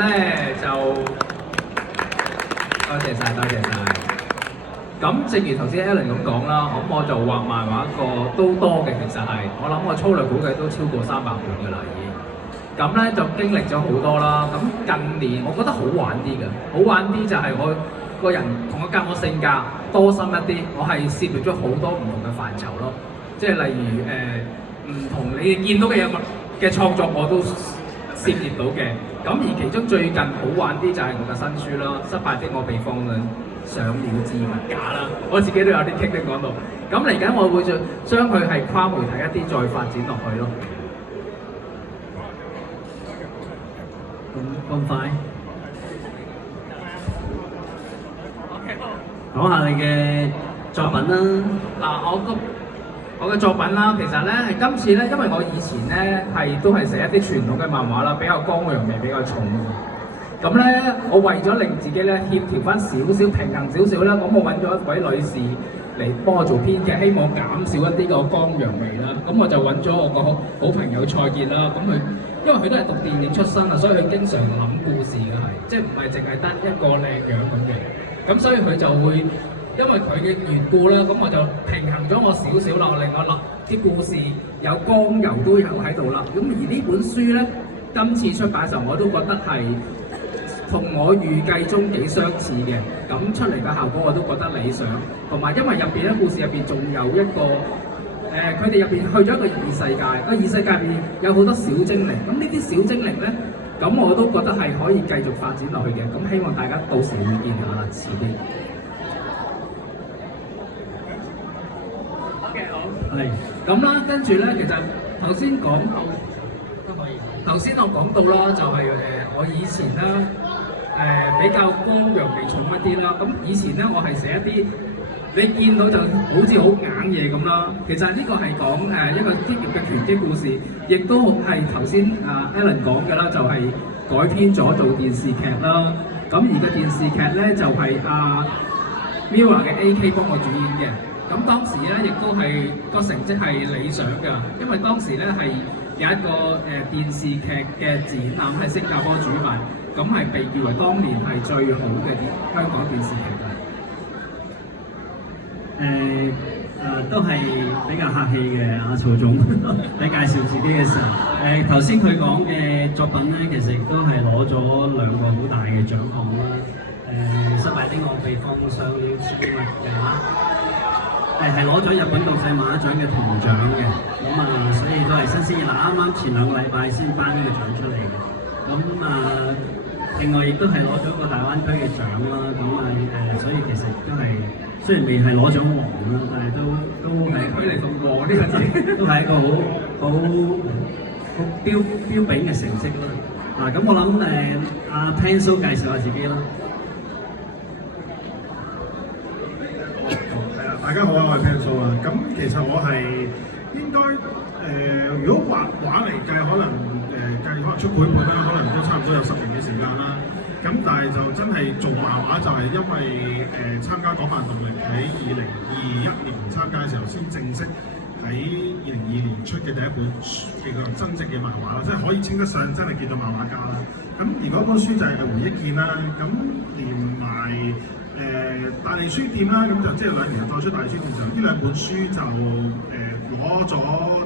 咧就多謝晒，多謝晒。咁正如頭先 Alan 咁講啦，咁我就畫漫畫個都多嘅，其實係我諗我粗略估計都超過300本㗎啦已經。咁咧就經歷咗好多啦。咁近年我覺得好玩啲嘅，好玩啲就係我個人同我性格多心一啲，我係涉獵咗好多唔同嘅範疇咯。即係例如唔同你哋見到嘅嘢嘅創作我都涉獵到嘅。咁而其中最近好玩啲就係我嘅新書啦，《失敗的我被放上了置物架》啦，我自己都有啲傾講到。咁嚟緊我會將佢係跨媒體一啲再發展落去咯。咁快？講下你嘅作品啦。嗱，我嘅作品啦，其實咧係今次咧，因為我以前咧都係寫一啲傳統嘅漫畫啦，比較光陽味比較重。咁咧，我為咗令自己咧協調翻少少、平衡少少啦，咁我揾咗一位女士嚟幫我做編劇，希望減少一啲個光陽味啦。咁我就揾咗我個好朋友蔡傑啦。咁佢因為佢都係讀電影出身啊，所以佢經常諗故事嘅係，即係唔係淨係得一個靚樣咁嘅。咁所以佢就會因為佢嘅緣故啦，咁我就平衡咗我少少落，令我啲故事有光柔都有喺度啦。咁而呢本書咧，今次出版嘅時候我都覺得係同我預計中幾相似嘅，咁出嚟嘅效果我都覺得理想。同埋因為入邊咧故事入邊仲有一個佢哋入邊去咗一個異世界，個異世界入邊有好多小精靈。咁呢啲小精靈咧，咁我都覺得係可以繼續發展落去嘅。咁希望大家到時會見下啦，遲啲。OK 好。係。咁啦，跟住咧，其實頭先講到都可以。頭先我講到啦，就係我以前啦。比較光陽味重一啲啦，咁以前咧我係寫一啲你見到就好似好硬嘢咁啦。其實呢個係講一個職業嘅拳擊故事，亦都係頭先Alan 講嘅啦，就係改編咗做電視劇啦。咁而個電視劇咧就係Mirror 嘅 AK 幫我主演嘅。咁當時咧亦都係個成績係理想㗎，因為當時咧係有一個電視劇嘅展覽喺新加坡主辦。咁係被譽為當年係最好嘅香港電視劇都係比較客氣嘅阿曹總喺介紹自己嘅時候，頭先佢講嘅作品咧，其實亦都係攞咗2個好大嘅獎項啦。失敗的我被放上了置物架，係攞咗日本國際漫畫獎嘅銅獎嘅。咁所以都係新鮮熱辣，啱啱前2個禮拜先頒呢個獎出嚟嘅。咁另外亦都係攞咗個大灣區嘅獎啦，咁所以其實都係雖然未係攞獎王啦，但係都係佢嚟同王呢個字，都係一個好標炳嘅成績啦。咁我諗阿 Pencil 介紹下自己啦。大家好啊，我係 Pencil 啊。咁其實我係應該如果畫畫嚟計，可能出繪本啦，可能都差唔多有10年嘅時間啦。咁但係就真係做漫畫就係因為參加港漫動力喺2021年參加嘅時候，先正式喺2022年出嘅第一本叫做真正嘅漫畫啦，即係可以稱得上真係叫做漫畫家啦。咁而嗰本書就係回憶劍啦，咁連埋大利書店啦，咁就即係2年再出大利書店嘅時候，呢2本書就攞咗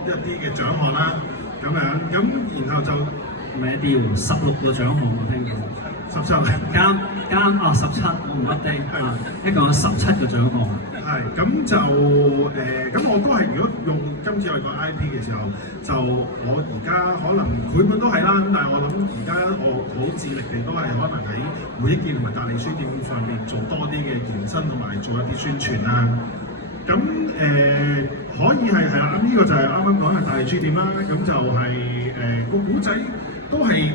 一啲嘅獎項啦，咁樣咁然後就唔係一啲喎，16個獎項我聽過。17加17，我唔噏低一共有17個獎項。係咁就咁我都係如果用今次我個 IP 嘅時候，就我而家可能繪本都係啦，咁但係我諗而家我好致力地都係可能喺回憶劍同埋大利書店上面做多啲嘅延伸同埋做一啲宣傳啦。咁可以係啦，咁呢個就係啱啱講嘅大利書店啦。咁就係個古仔都係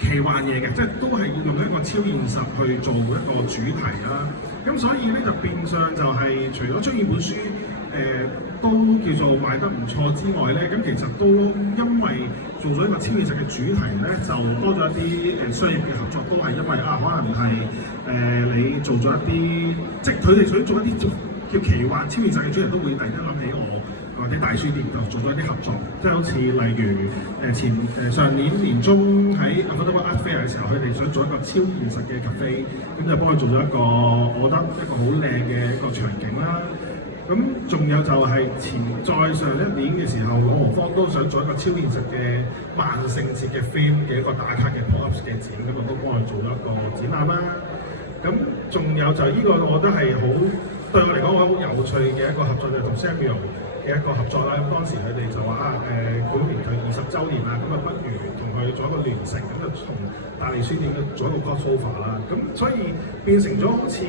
奇幻嘢嘅，即係都係用一個超現實去做一個主題啦。咁所以咧就變相就係除咗出現本書都叫做賣得唔錯之外咧，咁其實都因為做咗一個超現實嘅主題咧，就多咗一啲商業嘅合作，都係因為可能係你做咗一啲，即係佢哋想做一啲叫奇幻超現實嘅主題，都會突然間諗起我。或者大書店就做咗一啲合作，即係好似例如上年年中喺 Affordable Art Fair 嘅時候，佢哋想做一個超現實嘅 cafe，咁就幫佢做咗一個我覺得一個好靚嘅一個場景啦。咁仲有就係再上一年嘅時候，朗豪坊都想做一個超現實嘅萬聖節嘅 theme 嘅一個打卡嘅 pop-up 嘅展，咁我都幫佢做咗一個展覽啦。咁仲有就係呢個，我覺得係好對我嚟講，我好有趣嘅一個合作，就係同 Samuel 嘅一個合作啦。咁當時佢哋就話佢年佢20週年啦，咁啊不如同佢做一個聯乘，咁就同大利書店做一個 crossover 啦。咁所以變成咗好似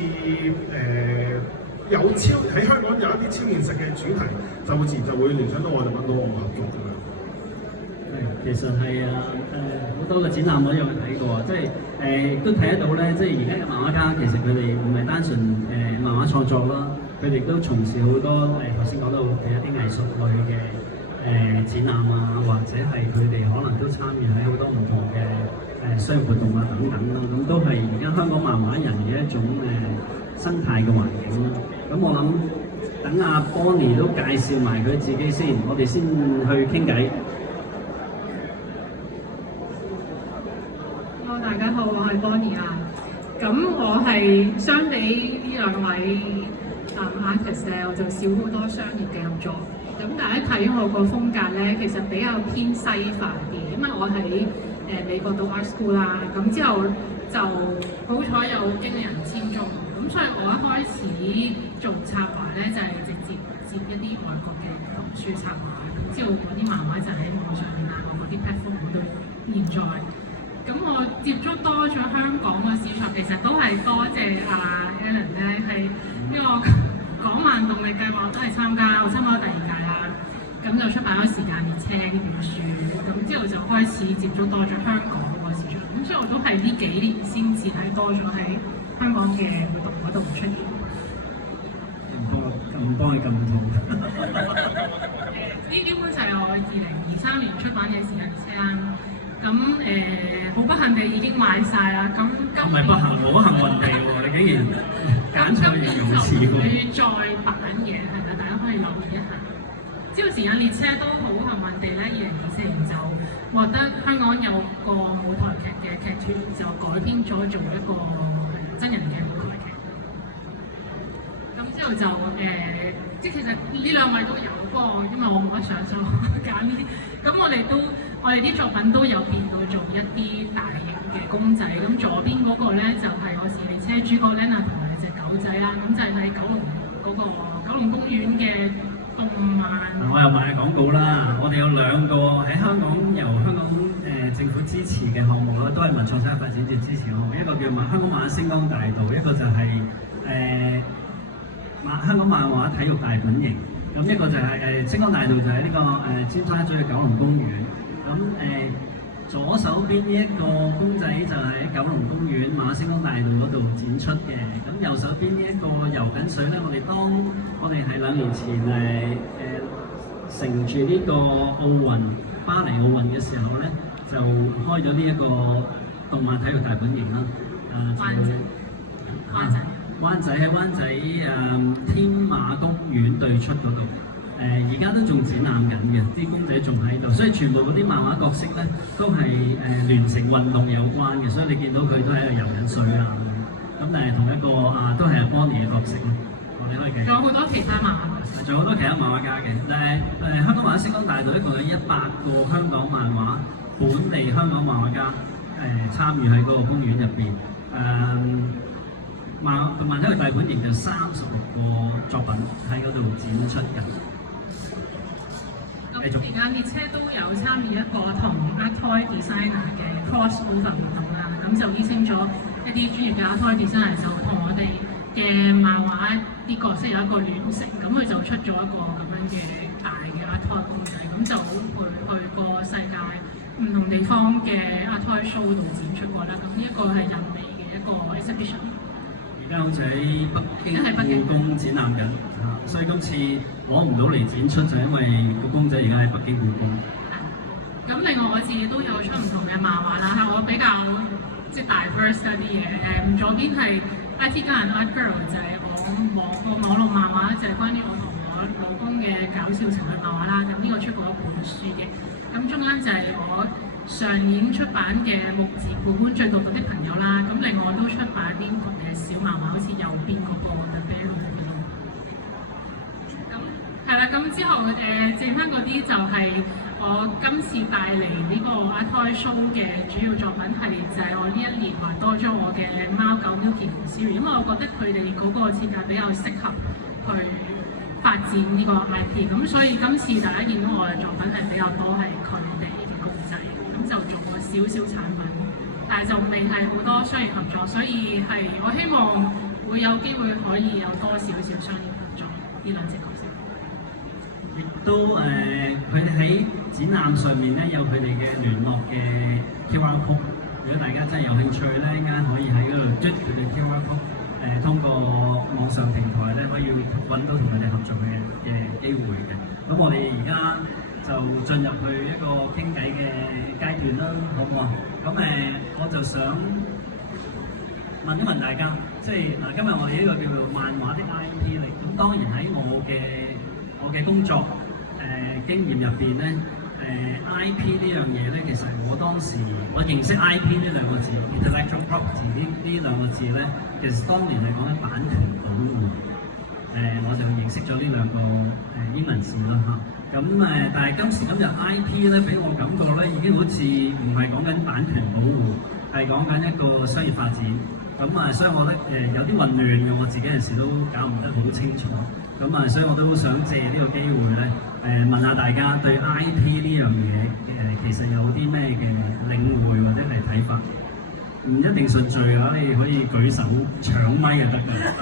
喺香港有一啲超現實嘅主題，就會自然就會聯想到我哋揾到我合作咁樣。其實係好多個展覽我都有睇過，即係都睇得到咧，即係而家嘅漫畫家其實佢哋唔係單純漫畫創作啦，佢哋都從事好多頭先講到嘅一啲藝術類嘅展覽啊，或者係佢哋可能都參與喺好多唔同嘅商業活動啊等等啦，咁都係而家香港漫畫人嘅一種生態嘅環境啦。咁我諗等阿 Bonnie 都介紹埋佢自己先，我哋先去傾偈。大家好，我係 Bonnie 啊。咁我係相比呢兩位artist 咧，我就少好多商業嘅合作。咁大家睇我個風格咧，其實比較偏西化啲，因為我喺美國讀 art school 啦。咁之後就好彩有經理人簽中，咁所以我一開始做插畫咧就係直接接一啲外國嘅童書插畫，咁之後嗰啲漫畫就喺網上面啊，我嗰啲 platform 度連載。咁我接觸多咗香港嘅市場，其實都係多謝阿 Alan 咧，係呢個港漫動力計劃都係參加到第2屆啦。咁就出版咗《時間列車》呢本書，咁之後就開始接觸多咗香港嗰個市場。咁所以我都係呢幾年先至係多咗喺香港嘅活動嗰度出現。咁幫你咁痛。呢本就係我2023年出版嘅《時間列車》啦。咁好不幸地已經賣晒啦。咁今唔係不幸，好幸運地喎！你竟然揀錯形容詞喎。會再版嘅，係啦，大家可以留意一下。之後《時間列車》都好幸運地咧，2024年就獲得香港有個舞台劇嘅劇團就改編咗做一個真人嘅舞台劇。咁之後就即係其實呢兩位都有，不過因為我冇乜想就揀呢啲。咁我哋啲作品都有變到做一啲大型嘅公仔。咁左邊嗰個咧就係我時列車主角 Lena 同埋隻狗仔啦。咁就係喺九龍嗰個九龍公園嘅動漫。我又賣廣告啦！我哋有兩個喺香港由香港政府支持嘅項目啦，都係文創產業發展局支持嘅項目。一個叫香港漫星光大道，一個就係香港漫畫體育大本營。咁一個就係星光大道就喺呢個尖沙咀嘅九龍公園。咁左手邊呢一個公仔就喺九龍公園馬星光大道嗰度展出嘅。咁右手邊呢一個游緊水咧，我哋係2年前乘住呢個巴黎奧運嘅時候咧，就開咗呢一個動漫體育大本營啦。灣仔喺灣仔天馬公園對出嗰度，而家都仲展覽緊嘅，啲公仔仲喺度，所以全部嗰啲漫畫角色咧都係聯乘運動有關嘅，所以你見到佢都喺度游緊水啊。咁但係同一個都係阿 Bonnie 嘅角色咯，我哋可以繼續。仲有好多其他漫畫，仲有好多其他漫畫家嘅，香港漫畫星光大道一共有100個香港漫畫本地香港漫畫家參與喺嗰個公園入邊。動漫體育大本營就36個作品喺嗰度展出嘅。咁時間列車都有參與一個同 Art Toy Designer 嘅 crossover 活動啦，咁就邀請咗一啲專業嘅 Art Toy Designer 就同我哋嘅漫畫啲角色有一個聯乘，咁佢就出咗一個咁樣嘅大嘅 Art Toy 公仔，咁就去過世界唔同地方嘅 Art Toy Show 度展出過啦。咁呢一個係印尼嘅一個 exhibition。而家好似喺北京故宮展覽緊，所以今次攞唔到嚟展出就因為個公仔而家喺北京故宮。咁另外我自己都有出唔同嘅漫畫啦，係我比較即係 diverse 一啲嘢。左邊係 IT 家人 Art Girl 就係我網絡漫畫，就係關於我同我我老公嘅搞笑情侶漫畫啦，咁呢個出過一本書嘅，咁中間就係我上年出版嘅木字繪本最獨特的朋友啦，咁另外都出版啲小漫畫，好似右邊嗰個嘅 Bear 咁係啦，咁之後剩翻嗰啲就係我今次帶嚟呢個 Art Toy Show 嘅主要作品系列，就係我呢一年來多咗我嘅貓狗 Milky 同 Siri，因為我覺得佢哋嗰個設計比較適合去發展呢個 IP，咁所以今次大家見到我嘅作品係比較多係佢哋嘅公仔，咁就做過少少產品，但係就未係好多商業合作，所以係我希望會有機會可以有多少少商業合作呢兩隻角色。亦都佢哋喺展覽上面咧有佢哋嘅聯絡嘅 QR code， 如果大家真係有興趣咧，陣間可以喺嗰度捽佢哋 QR code， 通過網上平台咧可以揾到同佢哋合作嘅機會嘅。咁我哋而家就進入去一個傾偈嘅階段啦，好唔好啊？咁我就想問一問大家，即係嗱，今日我哋呢個叫做漫畫的 IP 嚟，咁當然喺我嘅工作經驗入邊咧，IP 呢樣嘢咧，其實我當時我認識 IP 呢兩個字 intellectual property 呢兩個字咧，其實當年係講緊版權保護，我就認識咗呢兩個英文字啦嚇。咁但係今時今日 IP 咧，俾我感覺咧，已經好似唔係講緊版權保護，係講緊一個商業發展。咁所以我覺得有啲混亂嘅，我自己有時都搞唔得好清楚。咁所以我都想借呢個機會咧，問下大家對 IP 呢樣嘢其實有啲咩嘅領會或者係睇法？唔一定順序嘅話，你可以舉手搶咪就得㗎。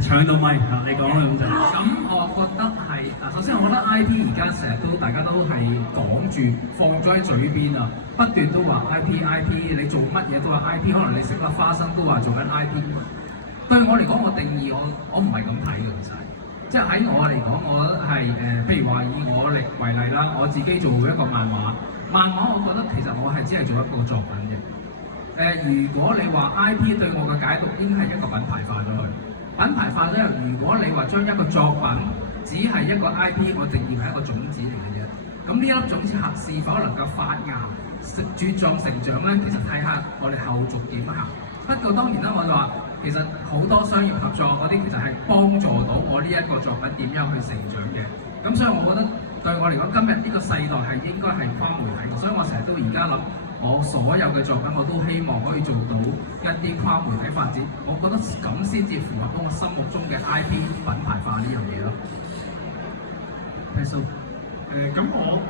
搶到咪啊！你講啦咁就。咁我覺得係嗱，首先我覺得 IP 而家成日都大家都係講住放咗喺嘴邊啊，不斷都話 IP， 你做乜嘢都話 IP， 可能你食粒花生都話做緊 IP。對我嚟講，我定義我唔係咁睇嘅，其實即係喺我嚟講，我覺得係譬如話以我嚟為例啦，我自己做一個漫畫，我覺得其實我係只係做一個作品嘅。如果你話 IP 對我嘅解讀應該係一個品牌化咗佢，品牌化咗。如果你話將一個作品只係一個 IP， 我定義係一個種子嚟嘅啫。咁呢一粒種子是否能夠發芽、茁壯成長咧？其實睇下我哋後續點行。不過當然啦，我就話其實好多商業合作嗰啲其實係幫助到我呢一個作品點樣去成長嘅。咁所以我覺得對我嚟講，今日呢個世代係應該係跨媒體嘅。所以我成日都而家諗，我所有嘅作品我都希望可以做到一啲跨媒體發展。我覺得咁先至符合到我心目中嘅 IP 品牌化呢樣嘢咯。咁我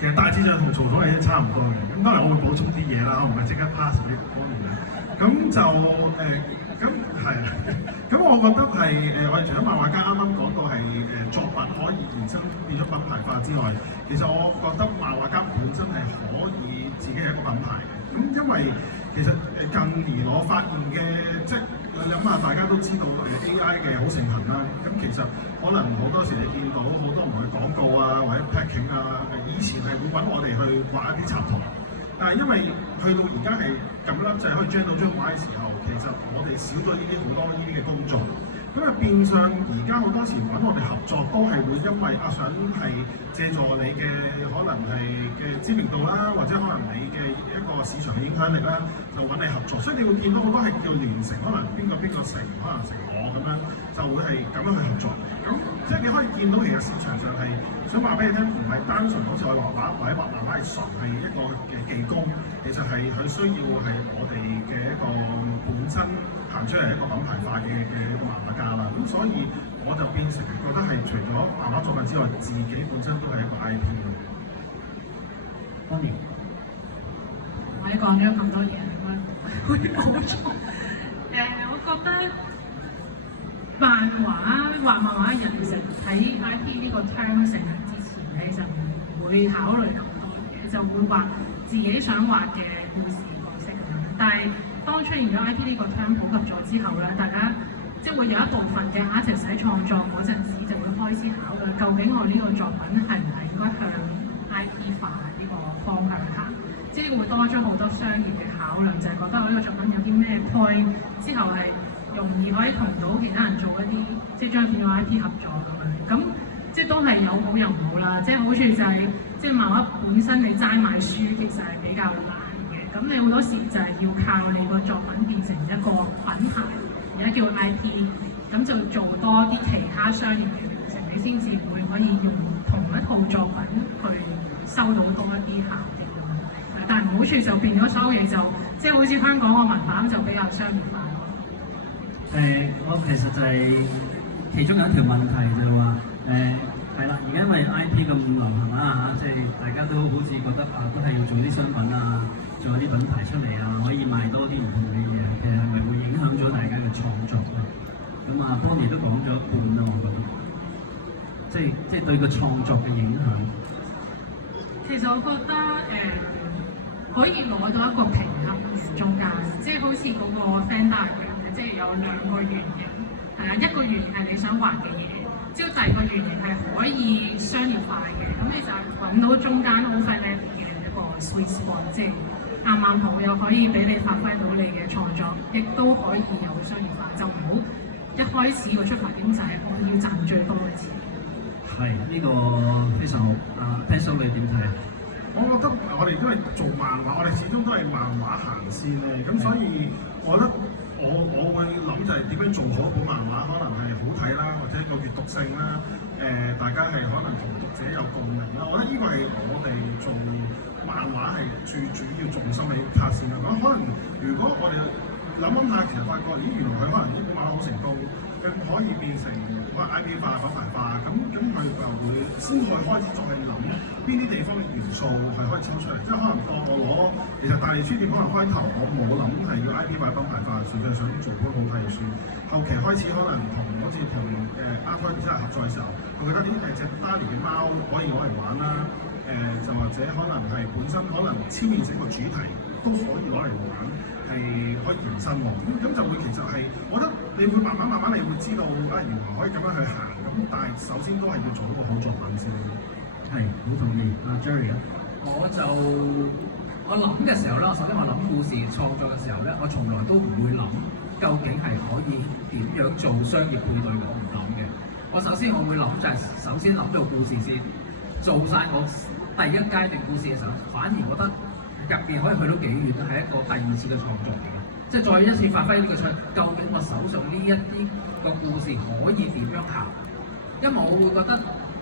其實大致上同曹總係差唔多嘅，咁當然我會補充啲嘢啦，我唔係即刻 pass 呢方面嘅。咁就咁係啊，咁我覺得係我哋除咗漫畫家啱啱講到係作品可以延伸變咗品牌化之外，其實我覺得漫畫家本身係可以自己係一個品牌嘅。咁因為其實近年我發現嘅即係諗下，大家都知道AI 嘅好盛行啦。咁其實可能好多時你見到好多唔同嘅廣告啊，或者 packing 啊，以前係會揾我哋去畫一啲插圖，但係因為去到而家係咁粒掣可以 generate 到張畫嘅時候，其實我哋少咗呢啲好多呢啲嘅工作。咁變相而家好多時揾我哋合作都係會因為想係借助你嘅可能係嘅知名度啦，或者可能你嘅一個市場嘅影響力啦，就揾你合作。所以你會見到好多係叫聯成，可能邊個成，可能成我咁樣，就會係咁樣去合作。咁即係你可以見到其實市場上係想話俾你聽，唔係單純好似我畫畫或者畫漫畫係純係一個嘅技工，其實係佢需要係我哋嘅一個本身行出嚟一個品牌化嘅一個漫畫家啦。咁所以我就變成覺得係除咗漫畫作品之外，自己本身都係一個 IP 咯。Bonnie，我哋講咗咁多嘢，會補充。我覺得畫漫畫嘅人其實喺 IP 呢個 term 成立之前咧，就唔會考慮咁多嘢，就會畫自己想畫嘅故事角色咁樣。但係當出現咗 IP 呢個 term 普及咗之後咧，大家即係會有一部分嘅 artist 喺創作嗰陣時就會開始考慮，究竟我呢個作品係唔係應該向 IP 化呢個方向行？即係會多咗好多商業嘅考量，就係覺得我呢個作品有啲咩 point 之後係容易可以同到其他人做一啲即係將佢變咗 IP 合作咁樣。咁即係都係有好有唔好啦。即係好處就係、即係漫畫本身你齋買書其實係比較難嘅。咁你好多時就係要靠你個作品變成一個品牌，而家叫 IP， 咁就做多啲其他商業嘅流程，你先至會可以用同一套作品去收到多一啲客嘅。但係唔好處就變咗所有嘢就即係好似香港個文化就比較商業化。我其實就係其中有一條問題就係話係啦，而家因為 IP 咁流行啦嚇，即係大家都好似覺得都係要做啲商品啊，做啲品牌出嚟啊，可以賣多啲唔同嘅嘢，其實係咪會影響咗大家嘅創作咧？咁Bonnie都講咗一半啦，我覺得，即係對個創作嘅影響。其實我覺得可以攞到一個平衡中間，即係好似嗰個 fan diagram 即係有兩個圓形，係啊，一個圓形係你想畫嘅嘢，之後第二個圓形係可以商業化嘅，咁你就揾到中間好 flexible 嘅一個 sweet spot， 即係啱啱好又可以俾你發揮到你嘅創作，亦都可以有商業化，就唔好一開始個出發點就係我要賺最多嘅錢。係呢個非常好。Pencil 你點睇啊？我覺得我哋都係做漫畫，我哋始終都係漫畫行先咧，咁所以我覺得我會諗就係點樣做好一本漫畫，可能係好睇啦，或者個閱讀性啦，大家係可能同讀者有共鳴啦。我覺得呢個係我哋做漫畫係最主要重心嘅拍線啦。咁可能如果我哋諗下，其實發覺咦，原來佢可能呢本漫畫好成功，佢可以變成IP 化、品牌化，咁佢就會先去開始再去諗邊啲地方嘅元素係可以抽出嚟，即係可能當我攞其實大利書店可能開頭我冇諗係要 IP 化、品牌化，純粹係想做本好睇嘅書。後期開始可能好似同Artwell Design合作嘅時候，我覺得啲隻 Dali 嘅貓可以攞嚟玩啦，就或者可能係本身可能超現成個主題都可以攞嚟玩。係可以延伸喎，咁就會其實係，我覺得你會慢慢你會知道原來可以咁樣去行，咁但係首先都係要做一個好作品先。係，好同意。Jerry 我諗嘅時候咧，首先我諗故事創作嘅時候咧，我從來都唔會諗究竟係可以點樣做商業配對，我唔諗嘅。我首先我會諗就係首先諗到故事先，做晒我第一階段故事嘅時候，反而覺得入邊可以去到幾遠，係一個第二次嘅創作嚟嘅，即係再一次發揮呢個創，究竟我手上呢一啲個故事可以點樣行？因為我會覺得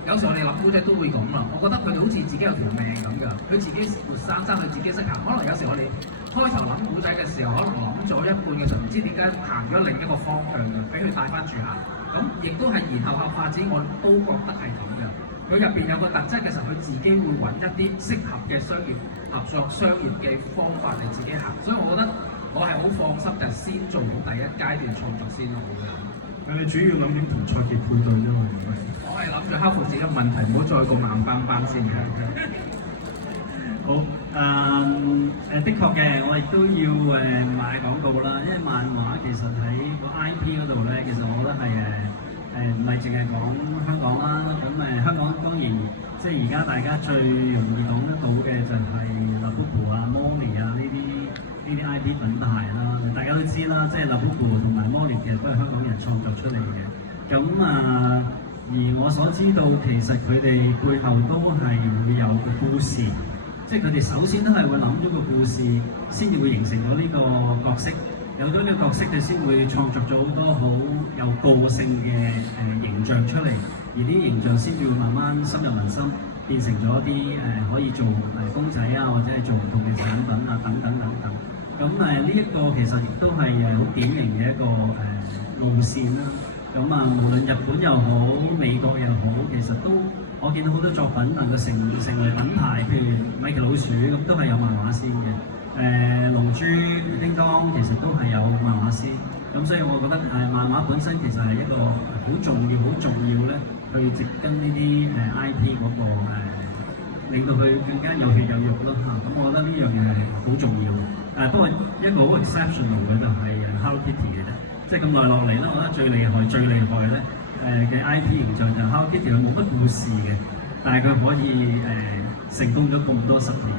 有時候我哋諗古仔都會咁啦，我覺得佢哋好似自己有條命咁㗎，佢自己活生生，佢自己識行。可能有時我哋開頭諗古仔嘅時候，可能諗咗一半嘅時候，唔知點解行咗另一個方向嘅，俾佢帶翻住行。咁亦都係然後發展，我都覺得係咁嘅。佢入邊有個特質嘅時候，佢自己會揾一啲適合嘅商業合作、商業嘅方法嚟自己行，所以我覺得我係好放心，就係先做到第一階段創作先咯。你主要諗點同蔡傑配對啫嘛？我係諗住克服自己嘅問題，唔好再咁硬邦邦先嘅。好，的確嘅，我亦都要買廣告啦，因為漫畫其實喺個 IP 嗰度咧，其實我覺得係唔係淨係講香港啦，咁香港當然即係而家大家最容易講得到嘅就係 Labubu 啊、Money 啊呢啲 IP 品牌啦，大家都知啦，即係 Labubu 同埋 Money 其實都係香港人創作出嚟嘅。咁而我所知道其實佢哋背後都係會有個故事，即係佢哋首先都係會諗咗個故事，先至會形成咗呢個角色。有咗呢個角色，佢先會創作咗好多好有個性嘅形象出嚟，而啲形象先至會慢慢深入民心，變成咗一啲可以做公仔啊，或者係做唔同嘅產品啊，等等等等。咁呢一個其實亦都係好典型嘅一個路線啦。咁無論日本又好，美國又好，其實都我見到好多作品能夠成為品牌，譬如米奇老鼠咁，都係有漫畫先嘅。龍珠、叮當其實都係有漫畫先，咁所以我覺得漫畫本身其實係一個好重要咧，去植根呢啲IP 嗰個令到佢更加有血有肉咯嚇。咁我覺得呢樣嘢係好重要。不過一個好 exceptional 嘅就係Hello Kitty 嘅啫，即係咁耐落嚟咧，我覺得最厲害咧嘅 IP 形象就係 Hello Kitty，佢冇乜故事嘅，但係佢可以成功咗咁多10年。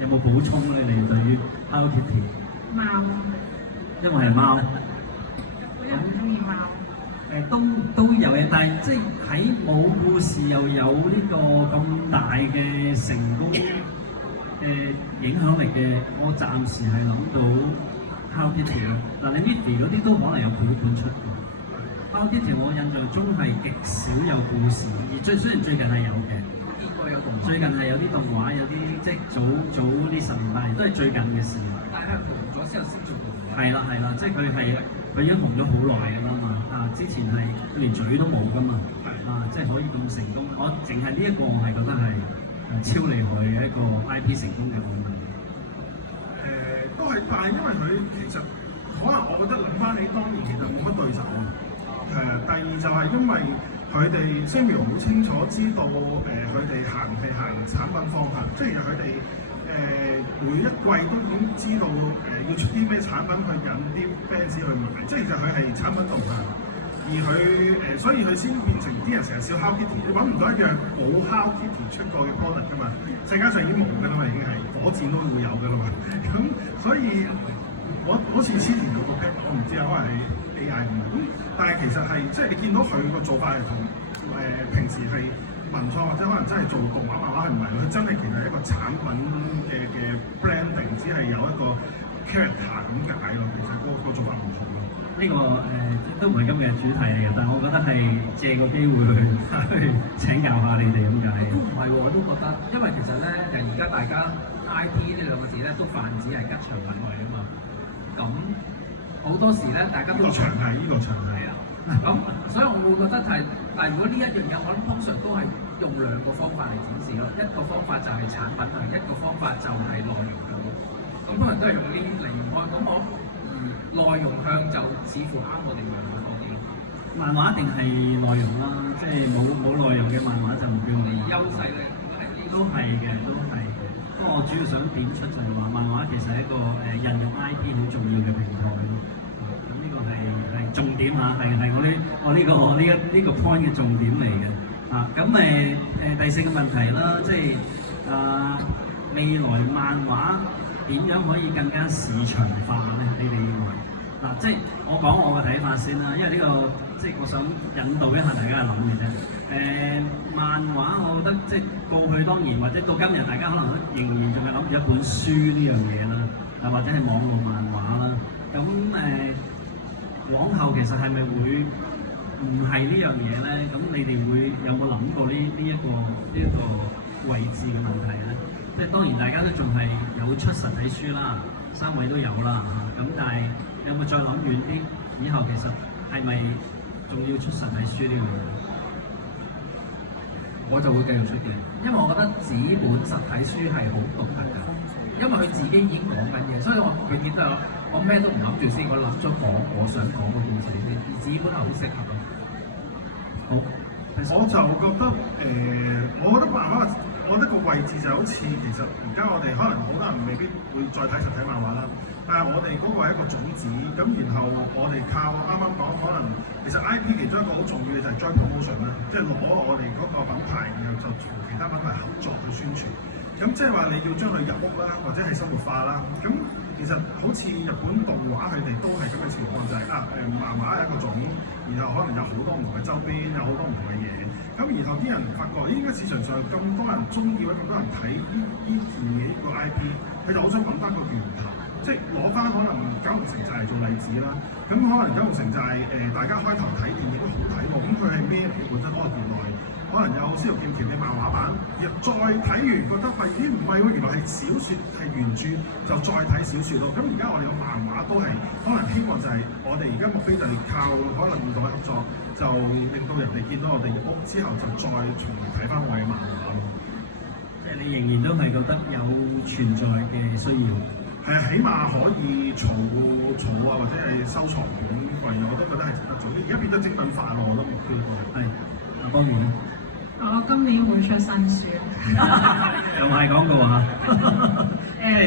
有冇補充咧？你對於 Hello Kitty？貓，因為係貓咧。我又唔中意貓。都有嘅，但係即係喺冇故事又有呢個咁大嘅成功影響力嘅，我暫時係諗到 Hello Kitty 啦。嗱，你 Miffy 嗰啲都可能有繪本出嘅。Hello Kitty 我印象中係極少有故事，而雖然最近係有嘅，最近係有啲動畫，有啲即係早呢10年8年都係最近嘅事。但係紅咗之後先做動畫。係啦，即係佢已經紅咗好耐㗎啦嘛。之前係連嘴都冇㗎嘛。即係可以咁成功。我淨係呢一個，我係覺得係超厲害嘅一個 IP 成功嘅案例。都係，但係因為佢其實可能我覺得諗翻起當年其實冇乜對手啊。第二就係因為佢哋 Samuel 好清楚知道佢哋行產品方向，即係佢哋每一季都已經知道要出啲咩產品去引啲 fans 去買，即係其實佢係產品導向。而佢所以佢先變成啲人成日笑 Hello Kitty，你揾唔到一樣冇 Hello Kitty 出過嘅 product 㗎嘛？世界上已經冇㗎啦嘛，已經係火箭都會有㗎啦嘛。咁所以我好似之前嗰個 pet， 我唔知啊，可能係 AI 咁。但係其實係即係你見到佢個做法係同平時係文創或者可能真係做動畫漫畫係唔係？佢真係其實係一個產品嘅 branding， 只係有一個 character 咁解咯。其實個做法唔同咯。呢個都唔係今日主題嚟嘅，但係我覺得係借個機會去請教下你哋咁解。都唔係喎，我都覺得，因為其實咧，而家大家 IP 呢兩個字咧都泛指係吉祥物嚟啊嘛。咁好多時咧，大家都呢個長係啊。咁所以我會覺得係，但係如果呢一樣嘢，我諗通常都係用兩個方法嚟展示咯。一個方法就係產品向，一個方法就係內容向。咁通常都係用呢離唔開。咁我內容向就似乎啱我哋兩個多啲咯。漫畫一定係內容啦，即係冇內容嘅漫畫就唔叫我哋優勢咧，都係嘅。不過我主要想點出就係話，漫畫其實係一個引用 IP 好重要嘅平台咯。咁呢個係重點嚇，係我呢個 point 嘅重點嚟嘅。咁第4個問題啦，即係未來漫畫點樣可以更加市場化咧？你哋認為？即係我講我嘅睇法先啦，因為呢個即係我想引導一下大家去諗嘅啫。漫畫我覺得即係過去當然或者到今日，大家可能仍然仲係諗住一本書呢樣嘢啦，或者係網絡漫畫啦。咁往後其實係咪會唔係呢樣嘢咧？咁你哋會有冇諗過呢一個位置嘅問題咧？即係當然大家都仲係有出實體書啦，3位都有啦。咁但係有冇再諗遠啲？以後其實係咪仲要出實體書呢樣嘢？我就會繼續出嘅，因為我覺得紙本實體書係好獨特㗎，因為佢自己已經講緊嘢，所以我永遠都有我咩都唔諗住先，我諗咗講我想講嘅故仔先，而紙本係好適合咯。好，我就覺得我覺得漫畫，我覺得個位置就好似其實而家我哋可能好多人未必會再睇實體漫畫啦，但係我哋嗰個係一個種子，咁然後我哋靠啱啱講可能其實 IP 其中一個好重要嘅就係 joint promotion 啦，即係攞我哋嗰個品牌，然後就同其他品牌合作去宣傳。咁即係話你要將佢入屋啦，或者係生活化啦。咁其實好似日本動畫佢哋都係咁嘅情況，就係漫畫係一個種，然後可能有好多唔同嘅周邊，有好多唔同嘅嘢。咁然後啲人發覺，應該市場上咁多人中意或者咁多人睇呢件嘢呢個 IP，佢就好想揾翻個源頭，即係攞翻可能九龍城寨嚟做例子啦。咁可能九龍城寨大家開頭睇電影都好睇喎，咁佢係咩嚟？本身嗰個原來可能有《司徒劍橋》嘅漫畫版，亦再睇完覺得發現唔係喎，原來係小説係原著，就再睇小説咯。咁而家我哋個漫畫都係可能希望就係我哋而家目標就係靠可能互動嘅合作，就令到人哋見到我哋入屋之後就再重睇翻我哋嘅漫畫咯。即係你仍然都係覺得有存在嘅需要。係啊，起碼可以儲啊，或者係收藏本貴，我都覺得係值得做。而家變咗精品化咯，我覺得目標係。當然。我今年會出新書，又唔係廣告啊，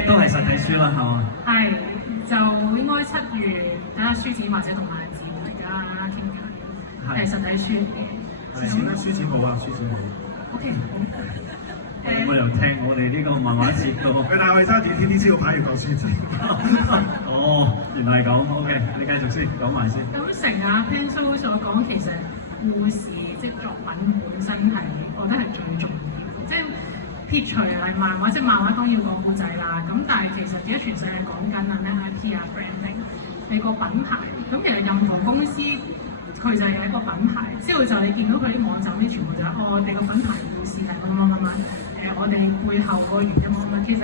都係實體書啦，係嘛？係，就應該7月睇下書展或者同埋展大家傾偈，係實體書嚟嘅。書展咧，書展好啊，書展好。OK。有冇人聽我哋呢個漫畫節目？佢帶我哋揸住 TDC 個牌要講書展。哦，原來係咁，OK，你繼續先，講埋先。咁成阿 Pencil 所講，其實故事即係作品本身係，我覺得係最重要。即係撇除係漫畫，即係漫畫當然要講故仔啦。咁但係其實而家全世界講緊啊咩 IP 啊 branding，你個品牌。咁其實任何公司佢就有一個品牌，之後就你見到佢啲網站啲全部就係、我哋個品牌故事係乜乜乜乜，我哋背後個原因乜乜，其實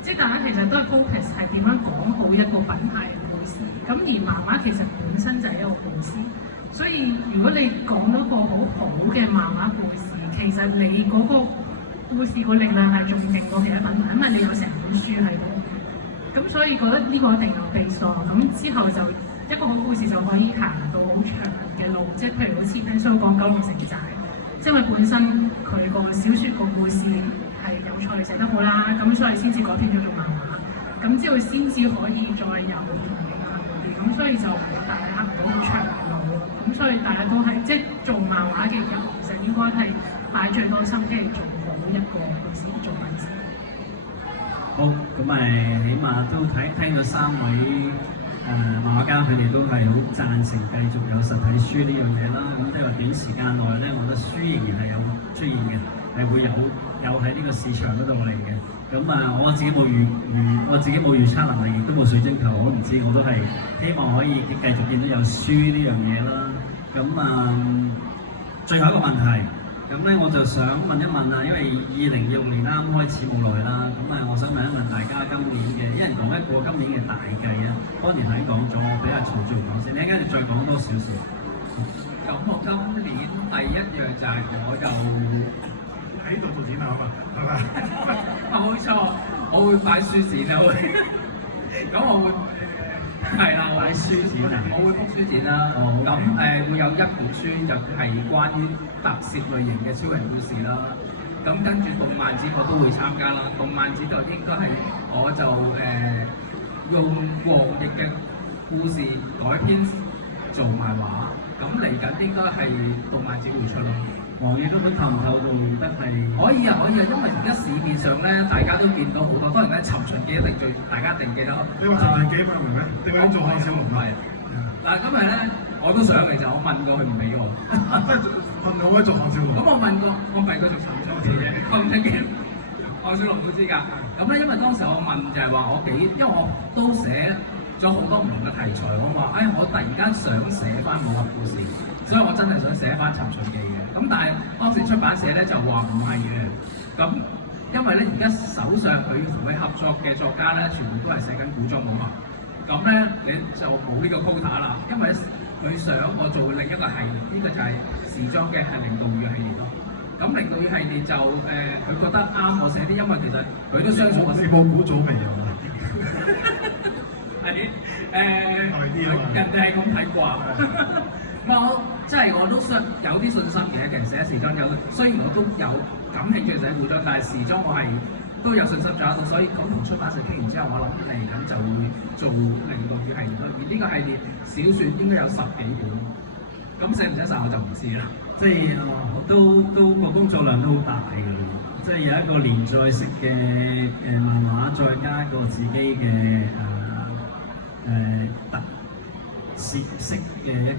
即係大家其實都係 focus 係點樣講好一個品牌嘅故事。咁而漫畫其實本身就係一個故事，所以如果你講到個好好嘅漫畫故事，其實你嗰個故事個力量係仲勁過其他品牌，因為你有成本書喺度。咁所以覺得呢個一定有備數，咁之後就一個好故事就可以行到好長嘅路，即係譬如好似 Pencil 講九龍城寨，即係因為本身佢個小説個故事係有趣寫得好啦，咁所以先至改編咗做漫畫，咁之後先至可以再有電影啊嗰啲，咁所以就大家行唔到好長嘅路，咁所以大家都係即係做漫畫嘅人，其實應該係擺最多心機做好一個故事作品先。好，咁起碼都聽咗三位漫畫家，佢哋都係好贊成繼續有實體書呢樣嘢啦。咁即係話短時間內咧，我覺得書仍然係有出現嘅，係會有喺呢個市場嗰度嚟嘅。咁我自己冇預測能力，亦都冇水晶球，我唔知，我都係希望可以繼續見到有書呢樣嘢啦。咁最後一個問題。咁咧我就想問一問啊，因為2026年啱開始冇耐啦，我想問一問大家今年嘅，一人講一個今年嘅大計啊。當年喺講咗，我俾阿曹主講先，你一陣間再講多少少。咁我今年第一樣就係我就喺度做展覽啊，係咪？冇錯，我會擺書展啊，咁我會係啦，擺書展啊，我會 book 書展啦。咁會有一本書就係關於特攝類型嘅超人故事啦。咁跟住動漫展我都會參加啦。動漫展就應該係我就用黃易嘅故事改編做漫畫。咁嚟緊應該係動漫展會出咯。黃易嗰本透唔透露得係？可以啊，因為而家市面上咧，大家都見到好多。當然咧，尋秦記一定大家一定記得。你話尋秦記咪明咩？定係做項少龍係。嗱，今日咧我都想嚟就，我問過佢唔俾我。即係問我可以做項少龍。咁我問過，我唔係佢做尋秦記嘅，我唔記得。項少龍都知㗎。咁咧，因為當時我問就係話因為我都寫咗好多唔同嘅題材，我話我突然間想寫翻武俠故事，所以我真係想寫翻尋秦記嘅。咁但係當時出版社咧就話唔係嘅。咁因為咧而家手上佢同佢合作嘅作家咧，全部都係寫緊古裝武俠。咁咧你就冇呢個 quota 啦，因為佢想我做另一個系列，呢個就係時裝嘅係零度語系列咯。咁零度語系列就佢覺得啱我寫啲，因為其實佢都相信我。你冇古早味啊？係人哋係咁睇啩。我即係我都有啲信心嘅，其實寫時裝有，雖然我都有感興趣寫古裝，但係時裝我係都有信心做得到，所以咁同出版社傾完之後，我諗嚟緊就會做零度語系列咯。而呢個系列小説應該有10幾本，咁寫唔寫晒我就唔知啦。即係都個工作量都好大㗎啦，即係有一個連載式嘅漫畫，再加一個自己嘅特攝式嘅一